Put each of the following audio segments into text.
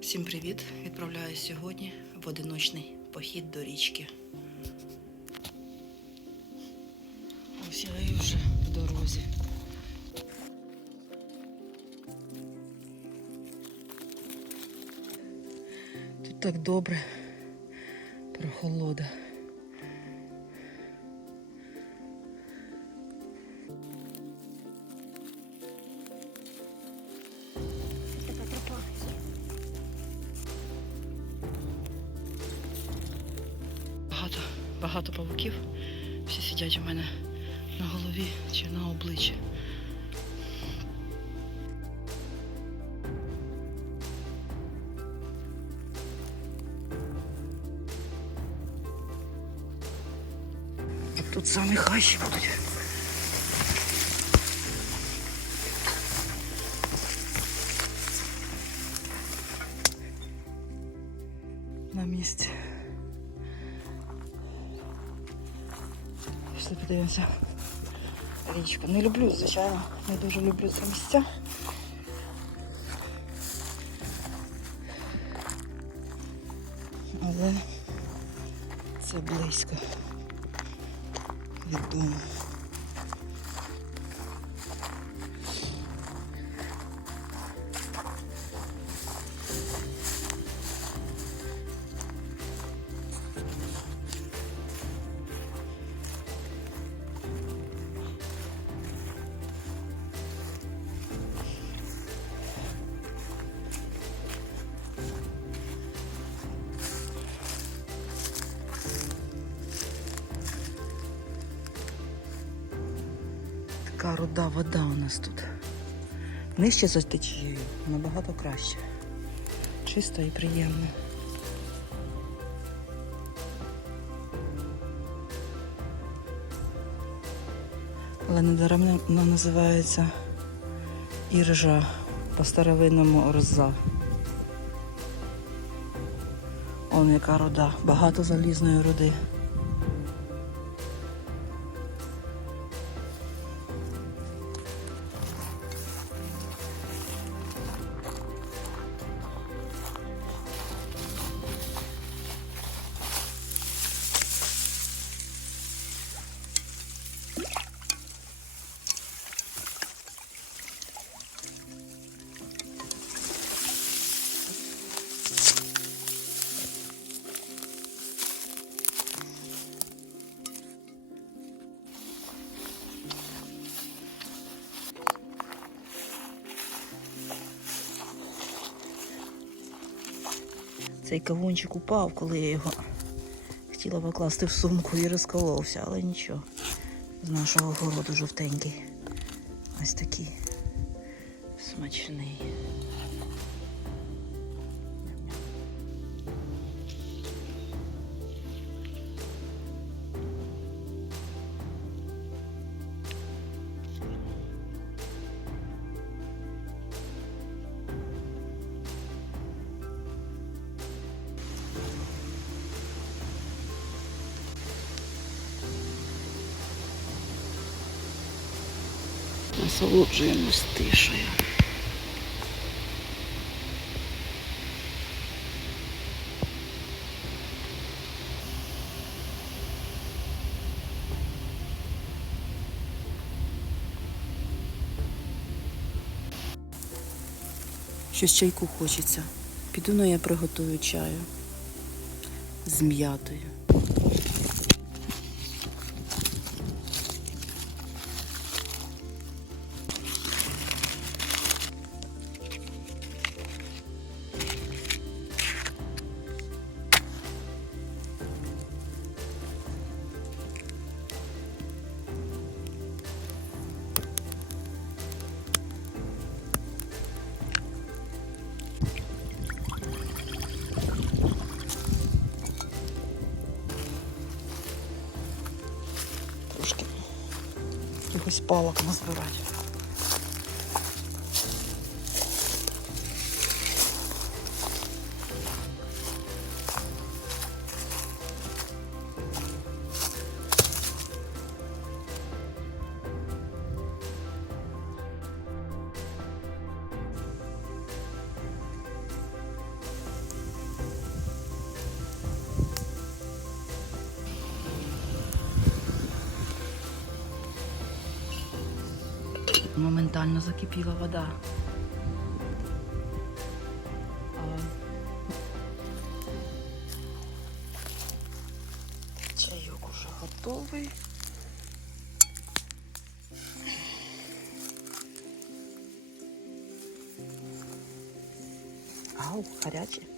Всім привіт! Відправляюсь сьогодні в одиночний похід до річки. Ось я вже в дорозі. Тут так добре, прохолода. Багато павуків. Всі сидять у мене на голові чи на обличчі. Тут самі хащі будуть. На місці. Пішли подивимося. Річку. Не люблю, звичайно. Не дуже люблю це місця. Така руда вода у нас тут. Нижче за течією набагато краще. Чисто і приємно. Але недаремно вона називається іржа по старовинному орза. Он яка руда, багато залізної руди. Цей кавунчик упав, коли я його хотіла покласти в сумку і розколовся, але нічого. З нашого городу жовтенький. Ось такий смачний. Насолоджуємось тишею. Щось чайку хочеться. Піду ну я приготую чаю з м'ятою. Якихось палок назбирати. Моментально закипіла вода. Чайок уже готовий. Ау, гарячий.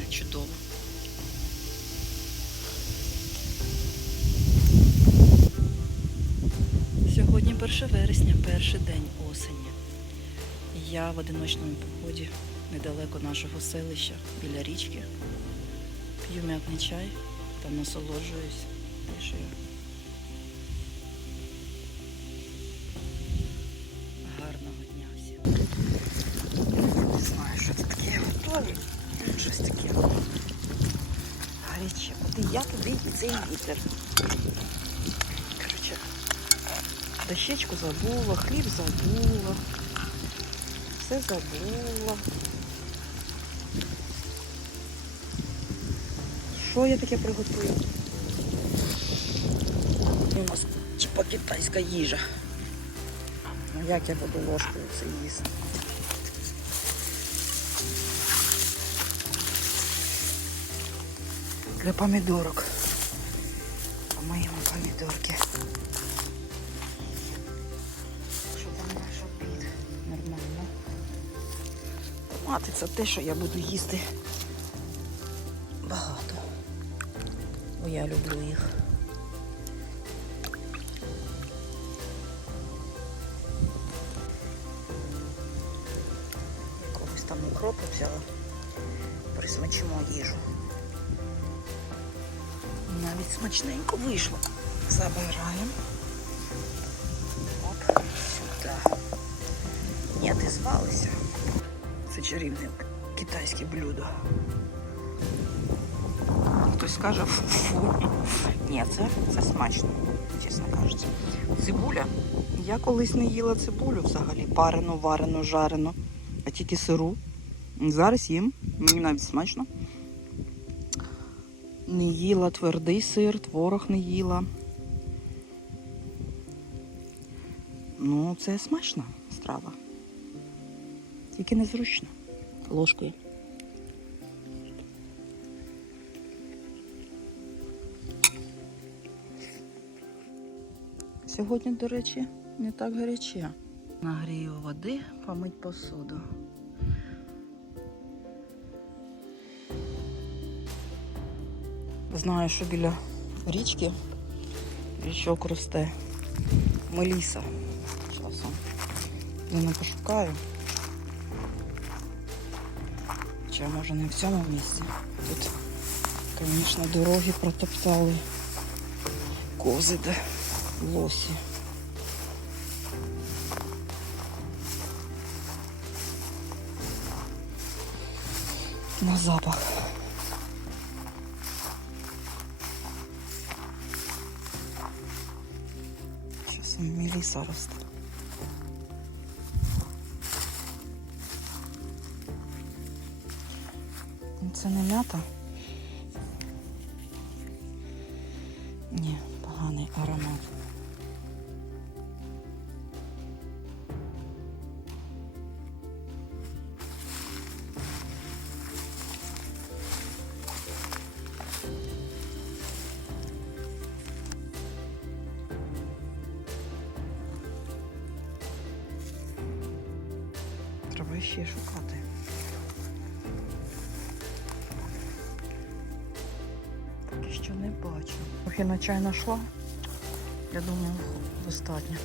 Пахне чудово. Сьогодні 1 вересня, перший день осені. Я в одиночному поході недалеко нашого селища біля річки. П'ю м'ятний чай та насолоджуюсь тишею. Цей вітер. Коротше, дощечку забула, хліб забула. Все забула. Що я таке приготую? У нас типа китайська їжа. Ну як я буду ложкою це їсти? Для помідорок. Помідорки. Що там наш обід? Нормально. Томати це те, що я буду їсти багато. Бо я люблю їх. Якогось там укропу взяла. Присмачимо їжу. Навіть смачненько вийшло. Забираємо. Оп, сюди. Ні, ти звалися. Це чарівне китайське блюдо. Хтось скаже фу-фу. Ні, це смачно, чесно кажучи. Цибуля. Я колись не їла цибулю взагалі. Парену, варену, жарену, а тільки сиру. Зараз їм. Мені навіть смачно. Не їла твердий сир, творог не їла. Ну, це смачна страва. Тільки незручно. Ложкою. Сьогодні, до речі, не так гаряче. Нагрію води, помить посуду. Знаю, що біля річки річок росте меліса. Я не пошукаю. Хоча може не в цьому місці. Тут, звісно, дороги протоптали. Кози де лосі. На запах. Сейчас Часом міліса росте. Це не м'ята? Ні, поганий аромат. Треба ще шукати. Трішки на чай знайшла. Я думаю, достатньо.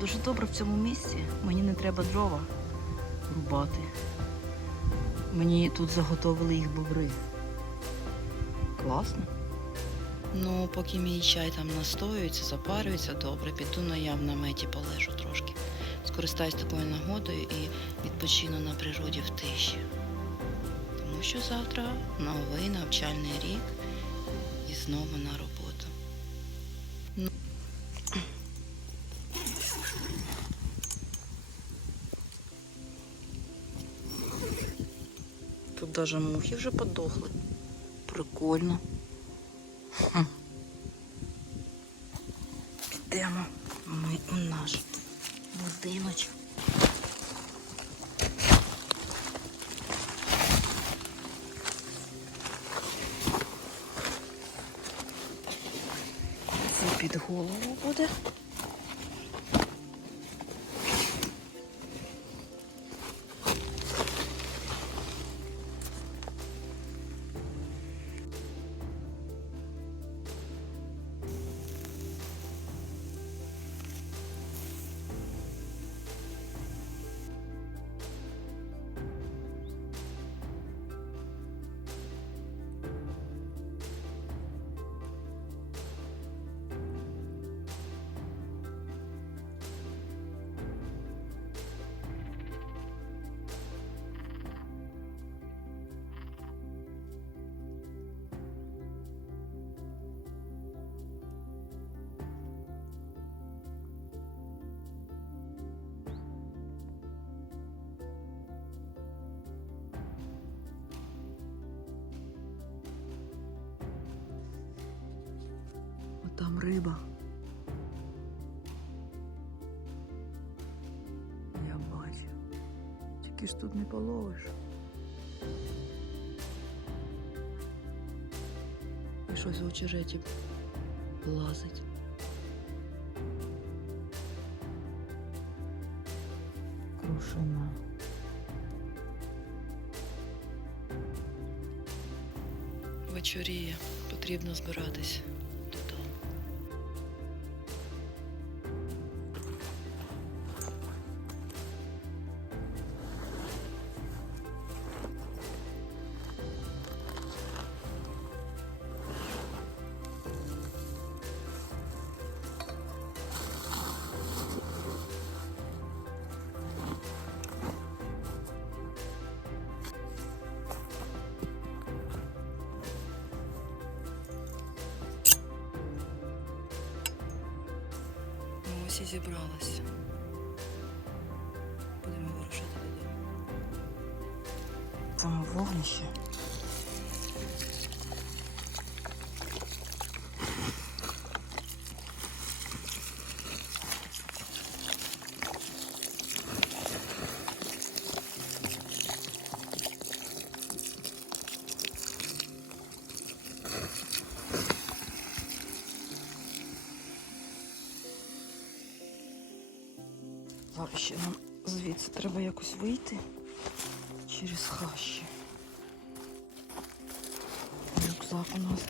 Дуже добре в цьому місці. Мені не треба дрова рубати. Мені тут заготовили їх бобри. Класно. Ну, поки мій чай там настоюється, запарюється добре, піду на я в наметі полежу трошки. Скористаюсь такою нагодою і відпочину на природі в тиші. Тому що завтра новий навчальний рік і знову на роботу. Ну. Тут даже мухи вже подохли. Прикольно. Підемо ми у наш будиночок. Це під голову буде. Риба. Я бачу. Тільки ж тут не половиш. І щось в очереті лазить. Крушина. Вечоріє. Потрібно збиратись Ну, ось і зібралась. Будемо вирушати додому. Там вогнище. Зараз ще нам звідси треба якось вийти через хащі. Рюкзак у нас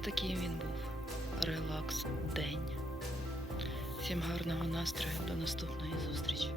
Ось такий він був. Релакс день. Всім гарного настрою. До наступної зустрічі.